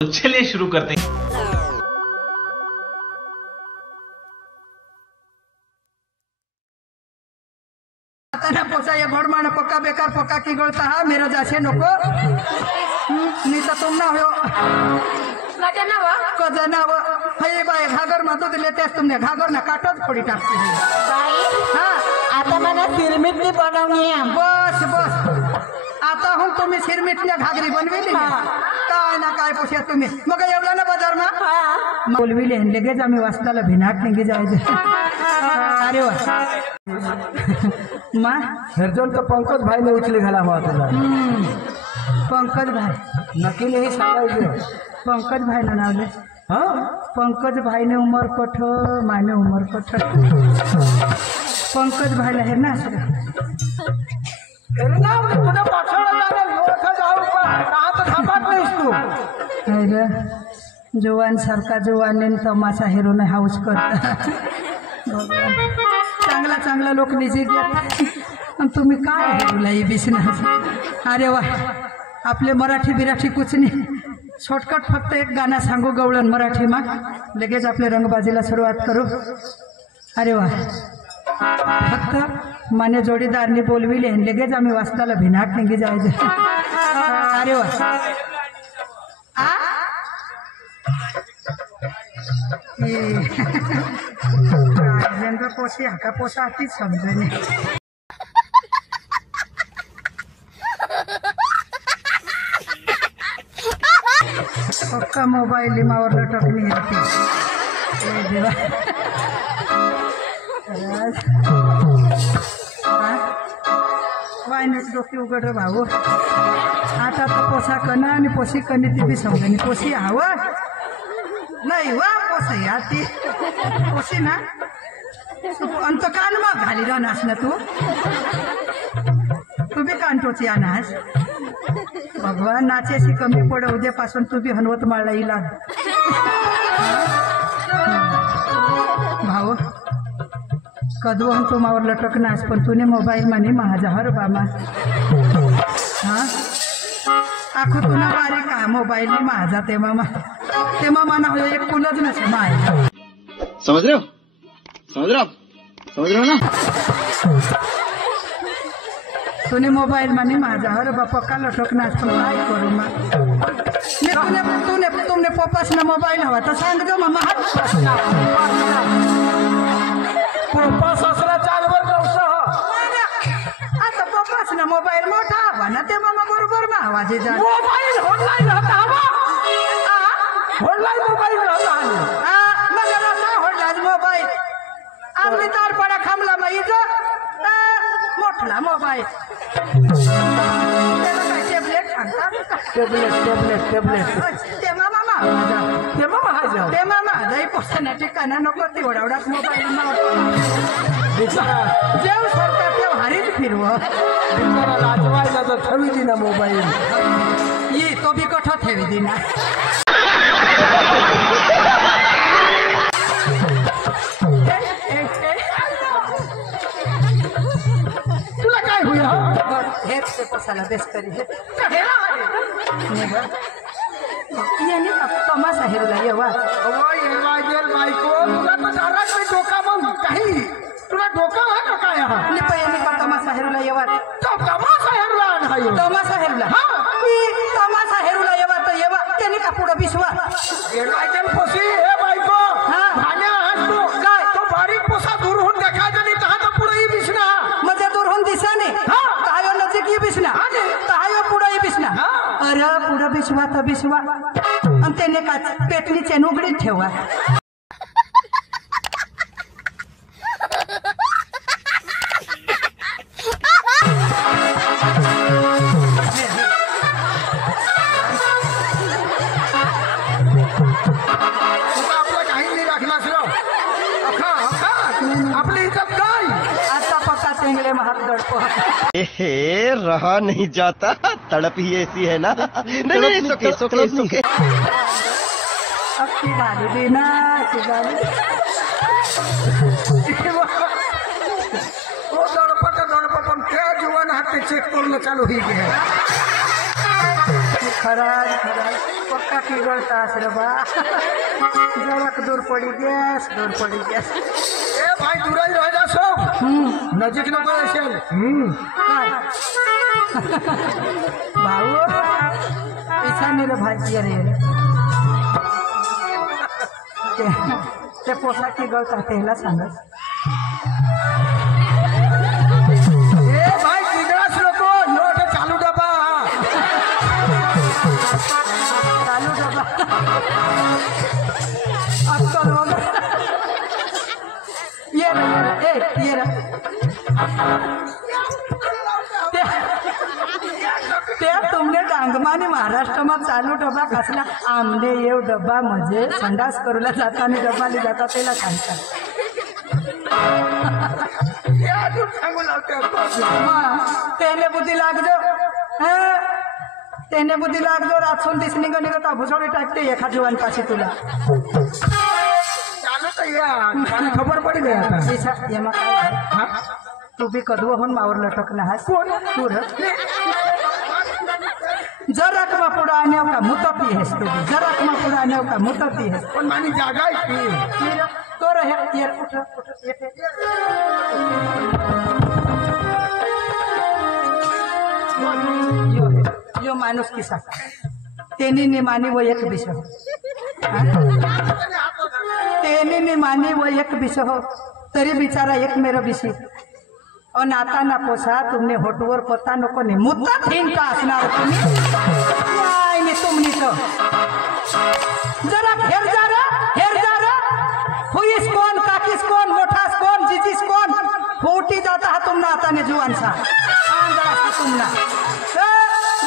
तो चलिए शुरू करते हैं। पोसा ये घोड़माण पक्का बेकार पक्का की गळता हा मेरा जासे नको नी तर तुम ना हो कजनाव हे बाय घागर मातो दिले तेच तुमने घागर ना काटच फोडी टाकते बाई हा आता मला सिरमिटली बनवणी आहे. बस बस आता हूँ तुम्ही सिरमिटल्या घागरी बनविली काय ना काय पोशा तुम्ही मग एवढा ना बाजार मा बोलविले लगेच आम्ही वाचताला भिनाट निघे जायचे अरे वा मा हरजन तो पंकज भाई ने उचले घाला हुआ तुला पंकज भाई नक्की नहीं सांगायचे पंकज भाई ना नावले हाँ पंकज भाई ने उमर कठ माने उमर कठ पंकज भाई है ना अरे ना उन्हें तुझे पछाड़ जाने लोग जाओ कहाँ तो थापात नहीं तू अरे जवान सारखा जवान तमाशा हिरो ने हाऊस करता चांगला चांगला लोक निजे तुम्ही काय हिरोला बिसना अरे वा आपले मराठी बिराठी कुछ नाही शॉर्टकट फक्त एक गाणं सांगू गवळण मराठी मा लगेच आपले रंगबाजीला सुरुवात करू अरे वा फक्त माने जोडीदारनी बोलविले लगेच आम्ही वाचताला भिनाट निघे जायचे अरे वा जनता पोसी हाका पोसा तीच समजेने पक्का मोबाईल लिमावर लटकणी होती देवा वायनेट डोकी उघड भाऊ आता तर पोसा कणं आणि पोशी कणी ती बी समजेने पोशी हवं नाही वा पोसा या ती पोशी ना अंत कान मग घाली राहनास ना तू बी कांटोची आनास भगवान नाचेशी कमी पड उद्यापासून तू बी हनवत माळला इला भाऊ कदू हम तो मावर लटकनास पण तूने मोबाईल माने महाजाहर बामा हा आखो तुना वारे का मोबाईल में महाजा ते मामा ना हो एक कुलज नसे माय समझ रहे हो ना तूने मोबाईल माने महाजाहर बा पक्का लटकनास पण काय करू मा तुमने पप्पास ना मोबाईल हवा तर सांग दो मामा पप्पा सासरा चालवर गवसा आता पप्पास ना मोबाईल मोठा हवा ना ते मामा बरोबर मा आवाज जा मोबाईल ऑनलाइन होता हवा ऑनलाइन मोबाईल होता मग आता होडलाच मोबाईल आपली तार पडा खांबला मा इथं मोठला मोबाईल त्याला काय टॅबलेट सांगतात टेबलेट ते मामा ते मग हाय ते मामा जाई पोसाना ठिकाणा नको ते ओढावडाच मोबाईल जेव सरकार तेव हारीच फिरव लाजवायला तर ठेवी दी ना मोबाईल ये तो बी कठ ठेवी दिना तुला काय होईल हेच ते पोसाला बेस करी याने तमाशा हिरला येवा बायको तुला तर दारात मी डोका मग काही तुला डोका हा का काय हा पहिली का तमाशा हिरला येवा तो तमाशा हेरला नाही तमाशा हेरला तमाशा हेरूला येवा तर येवा त्याने का पुढं विश्वा एलायचन पोसी हे बायको भाण्या हात तू काय तो बारीक पोसा दूर होऊन देखायचा नाही तहा तर पुढेही दिसना मजा दूर होऊन दिसाने तहायो नजीक ही बिसना तहायो पुढंही बिसना अरे पुढं बिसवा तर बिसवा आणि त्याने का पेटली चेन उघडीत ठेवा रहा नहीं जाता तड़प ही ऐसी है ना नहीं सोके अब गाली देना दडपट त्या जीवन हात चेक करणं चालू होईल खराज पक्का की गळतास रे बा जरा दूर पडी गॅस ए भाई दूरच राजा सब नजीक नको असेल काय भाऊ पैसा नाही रे भाई ये रे ते पोशाखी गळता त्याला सांगत ए भाई तिकडाच नको नोट चालू डबा चालू डबा अक्कल वगैरे ये रे ते तुमने डांगमाने महाराष्ट्रात चालू डबा कसला आमने येव डबा म्हणजे संडास करूला जाताना डबाली जाता त्याला सांगतात सांगू लावते तेने बुद्धी लागजो तेने बुद्धी लागजो रातसून दिसणी ग निघत भुसवडी टाकते एका जीवन पाशी तुला चालू तर या खबर पडी गया आता येमा काय तू बी कदव होऊन मावर लटकला हास कोण तू जराकमा पुढं आणव का मुतपी हेस तू जराकमा पुढं आणव का मुतपी हेस पण माझी जागा आहे ती तो रे ये उठ येते यो माणूस किसा तेनी ने मानी वो एक विषय तेनी ने मानी वो एक विषय हो तरी बिचारा एक मेरा विषय और नाता ना पोसा तुमने होटवर पत्ता नको ने मुद्दा थीन का असणार तुम्ही नाही तुमनी तो जरा हेर जा रे हुईस कोण काकीस कोण मोठास कोण जिजीस कोण फूटी जाता हा तुम नाता ने जुवान सा तुमना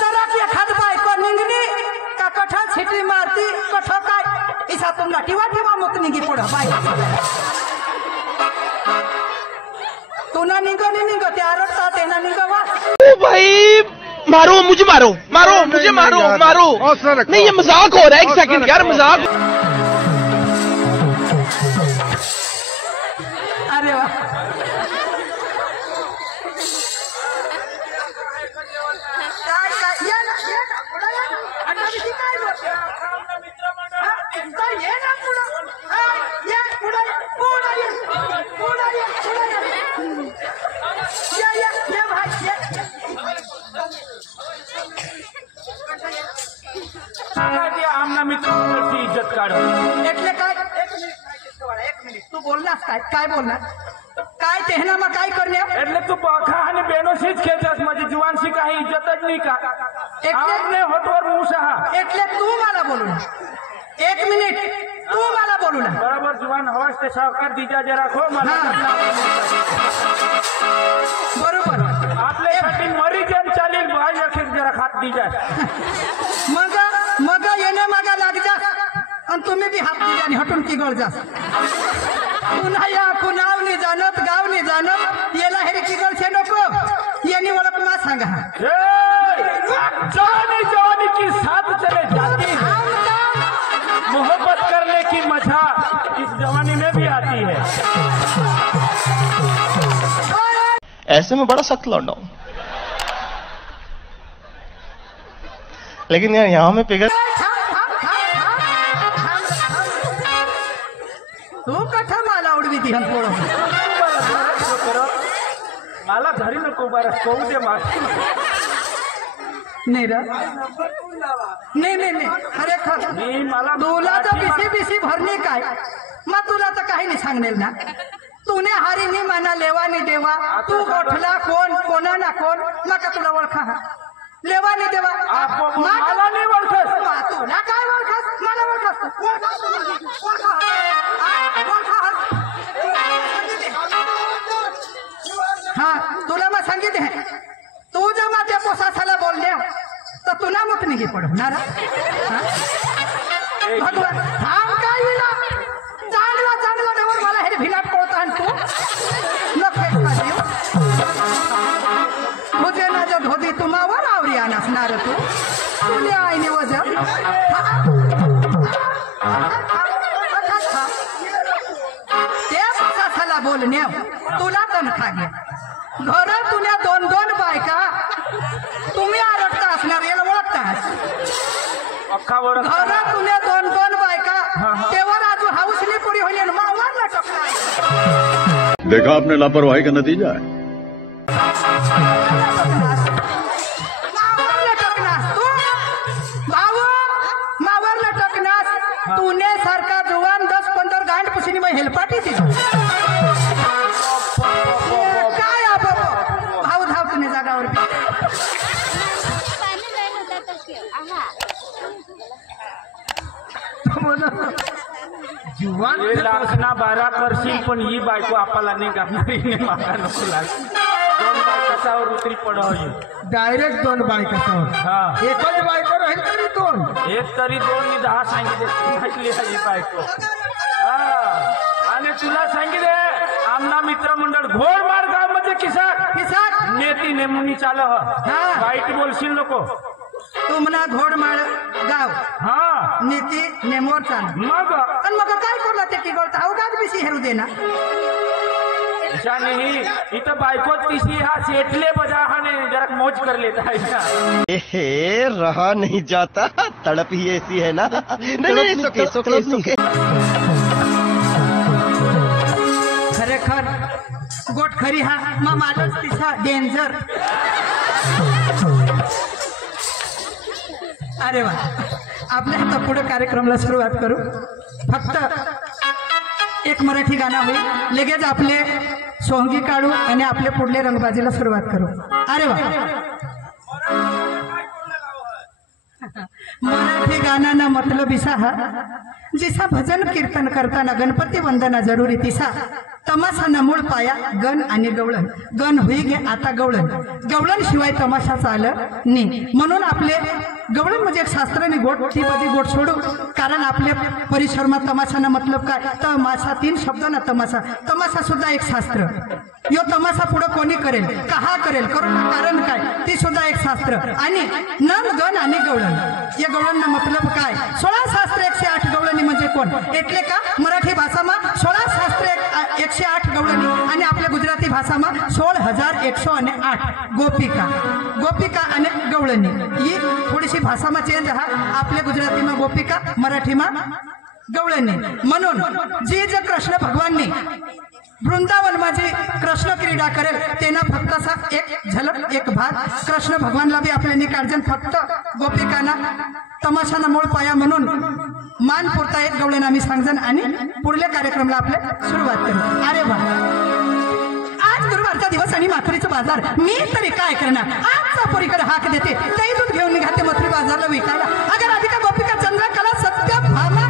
जरा की खाद बाय को निंगनी का कठा छिटी मारती कठो काय इसा तुमना टिवा मुत निंगी पुढं बाय तुना निंगो ते आरडता तेना निंगवा ओ भाई मारो मुझे मारो नहीं ये मजाक हो रहा है एक सेकंड यार मजाक अरे वाह आमना मित्राची इज्जत काढ એટલે काय एक मिनिट तू बोललास काय बोलणार काय तेहना मग काय करणे એટલે તું પાખા અને બેનોથી જ ખેંચાસ माझी जुवानशी काही इज्जतच नाही का आपने होटवर मुसहा એટલે तू मला बोलू ना एक मिनिट तू मला बोलू ना बरोबर जुवान हवास ते सावकार दीजा जरा खो मला बरोबर आपल्यासाठी मरी जन चालेल भाई अखेर जरा खात दीजा मग येणे मागा लाग जा आणि तुम्ही बी हात दिला आणि हटून की गळ जा पुन्हा या कुणाव नाही जाणत गाव नाही जाणत याला हेरी की गळशे नको यांनी ओळख मा सांगा जवानी की साथ चले जाती है मोहब्बत करने की मजा इस जवानी में भी आती है ऐसे में बड़ा सख्त लौंडा हूं लेकिन यार यहाँ में पिघल तू कथा मला उडवी ती पोळ मला घरी नको बरं कोऊ दे माती नाही अरे मला तुला तर बिसी भरली काय मग तुला तर काही नाही सांगणार ना तूने हारीनी मना लेवानी देवा तू गोठला कोण कोणा ना कोण नका तुला ओळखा लेवानी देवा मला नाही ओळखत तुला काय ओळखस मला ओळखस हा तुला मग सांगितले तू जर माझ्या पोसासाला बोलल्या तर तुला मत निघी पडणार भगवान थांब काय विला चांगला देवर मला हे भिलाट पळता आणि तू नखे मुझे ना जब धोदी तुम्हावर आवरी आणणार तू तुला आईने वजन त्या पोसासाला बोलण्या तुला तनखा घ्या घर तुला दोन बायका तुम्ही आरडता असणार याला ओळखता का बरं? घरात तुले 2-2 बायका तेव्हा राजू हाऊसने पुरी होईल आणि मावाला टाकणार. देखा आपने लापरवाही का नतीजा है. मावरला टाकणार तू मावरला टाकणार. तूने सारखा जुवान 10-15 गांड पुसणी मग हेलपाटी ती काय आप भाऊ धाव तुने जागावर जुवान लाखना 12 करशील पण ही बायको आपल्याला नाही घालणारी नाही. मागा नको लाग. 2 बायकावर उतरी पडवली. डायरेक्ट 2 बायका हा एकच बायको राहील तरी 2. एक तरी 2 मी 10 सांगितले ही बायको. हा आणि तुला सांगितले आमना मित्रमंडळ घोडमार गावामध्ये किसान नेती नेमून चाल वाईट बोलशील नको. तुमना घोडमाळ गाव हा नीती नेमोर चाल मग आणि मग काय करला ते की गोळता अवघात बिशी हेरू दे ना. नाही इथं बायको तिशी हा सेठले बजा हा ने जरा मौज कर लेता है ना. एहे, रहा नहीं जाता. तड़प ही ऐसी है ना. नहीं, it's okay. खरेखर गोट खरी हा मग माझाच तिसा डेंजर. अरे वा आपल्या आता पुढे कार्यक्रमाला सुरुवात करू. फक्त एक मराठी गाणं होईल लगेच आपले सोंगी काढू आणि आपले पुढले रंगबाजीला सुरुवात करू. अरे वा मराठी गाना मतलब इसा हा जिसा भजन कीर्तन करताना गणपती वंदना जरुरी तिसा तमाशा न मूळ पाया गण आणि गवळण. गण होई गे आता गवळण. गवळण शिवाय तमाशा चाल नी. म्हणून आपले गवळण म्हणजे एक शास्त्राने गोट ती बधी गोट सोडू. कारण आपल्या परिसरमा तमाशानं मतलब काय तमाशा 3 शब्द ना तमाशा. तमाशा सुद्धा एक शास्त्र. यो तमाशा पुढे कोणी करेल कहा करेल करू ना कारण काय ती सुद्धा एक शास्त्र. आणि नन गण आणि गवळण या गवळणना मतलब काय 16 शास्त्र 108 गवळणी म्हणजे कोण એટલે का मराठी भाषामा 16 शास्त्र 108 गवळणी आणि आपल्या गुजराती भाषामा 16,108 गोपिका आणि गवळणी. ही थोडीशी भाषामा चेंज हा. आपल्या गुजरातीमा गोपिका मराठीमा गवळणी. म्हणून जे जे कृष्ण भगवाननी वृंदावन माझी कृष्ण क्रीडा करेल तेना फक्त असा एक झलक एक भाग कृष्ण भगवानला बी आपल्याने काढजन फक्त गोपिकांना तमाशाना मूळ पाया म्हणून मान पुरता एक गवळण आम्ही सांगजन आणि पुढल्या कार्यक्रमाला आपल्या सुरुवात करू. अरे वा आज गुरुवारचा दिवस आणि माथुरीचा बाजार. मी तरी काय करणार आजचा पोरीकडे हाक देते ते दूध घेऊन निघाते मथुरी बाजारला विकायला. अगर राधिका गोपिका चंद्रकला सत्य भामा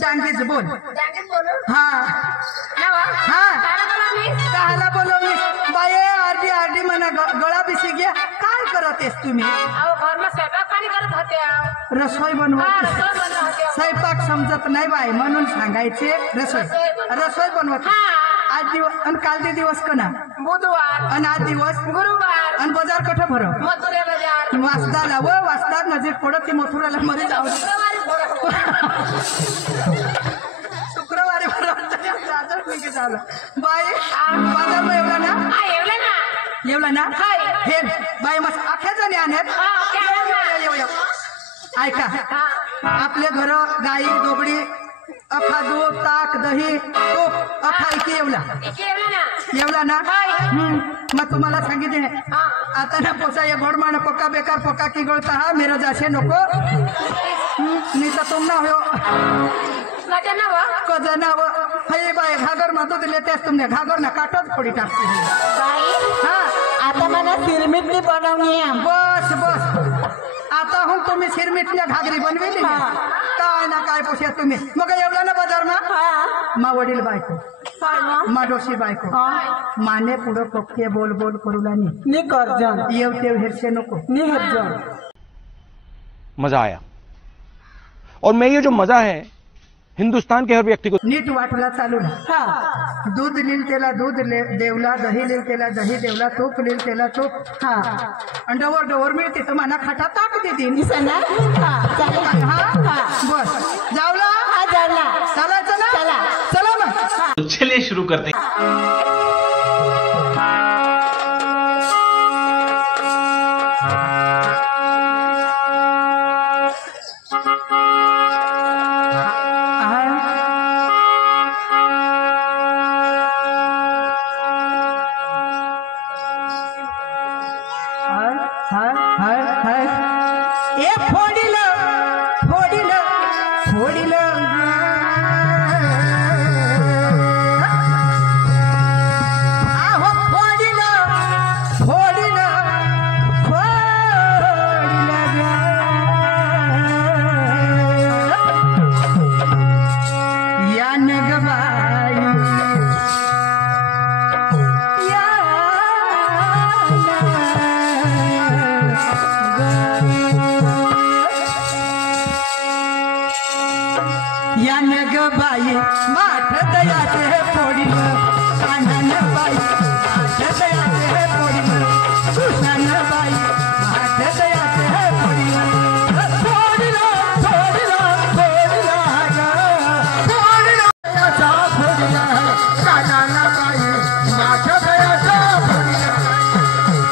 डांगीच बोल. हा हा काहाला बोलवली बाये आरडी म्हणा गळा बिसी घ्या. काय करतेस तुम्ही? रसोई बनवत. स्वयंपाक समजत नाही बाय म्हणून सांगायचे रसोई बनवत. आज दिवस आणि काल ते दिवस कना बुधवार आणि आज दिवस गुरुवार आणि बाजार कठ भर वासदाला वासदा नजीक पडत ती मथुराला मध्ये जाऊ शुक्रवारी झालं बाय बाजार एवढा ना हे बाय मस्त अख्या जणी आणत. ऐका आपले घर गाई दोबडी अखा दूध ताक दही तूप अखा इथे येवला ना. मग तुम्हाला सांगितले आता ना पोसा या गोडमान पक्का बेकार पक्का की गळता हा मेरा जासे नको मी तर तुम ना हो कजनाव हे बाय घागर मा दूध लेतेस तुमने घागर ना काटच फोडी टाकते. हा आता मला सिरमिटली बनवली आहे. बस आता हून तुम्ही सिरमिटल्या घागरी बनवेली काय ना काय पोषा तुम्ही. मग एवढा ना बाजार मा वडील बायको मा डोशी बायको माने पुढं पक्के बोल बोल करूला नी करजन येव तेव हेरसे नको नी हेरजन. मजा आया और मैं ये जो मजा है हिंदुस्तान के हर व्यक्ति को नीट वाटला चालू ना. दूध लिल त्याला दूध देवला दही लिल त्याला दही देवला तूप लिल त्याला तूप. हा अंडवर डोवर मिळते तर मना खाटा ताक देते ना. हा बस जावला हा जावला चालायचं ना. चला मग चलिए शुरू करते हैं. ए फोडिलं फोडिलं फोडिलं आहो फोडिलं फोडिलं फोडिलं या नगबाई या नगबाई माठ दयाचे पोडिल कानन बाई माठ दयाचे पोडिल कृष्णन बाई माठ दयाचे पोडिल पोडिल पोडिल पोडिल पोडिल दयाचा पोडिल कानन बाई माठ दयाचा पोडिल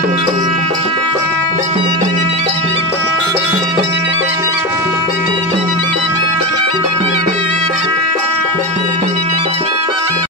Thank you.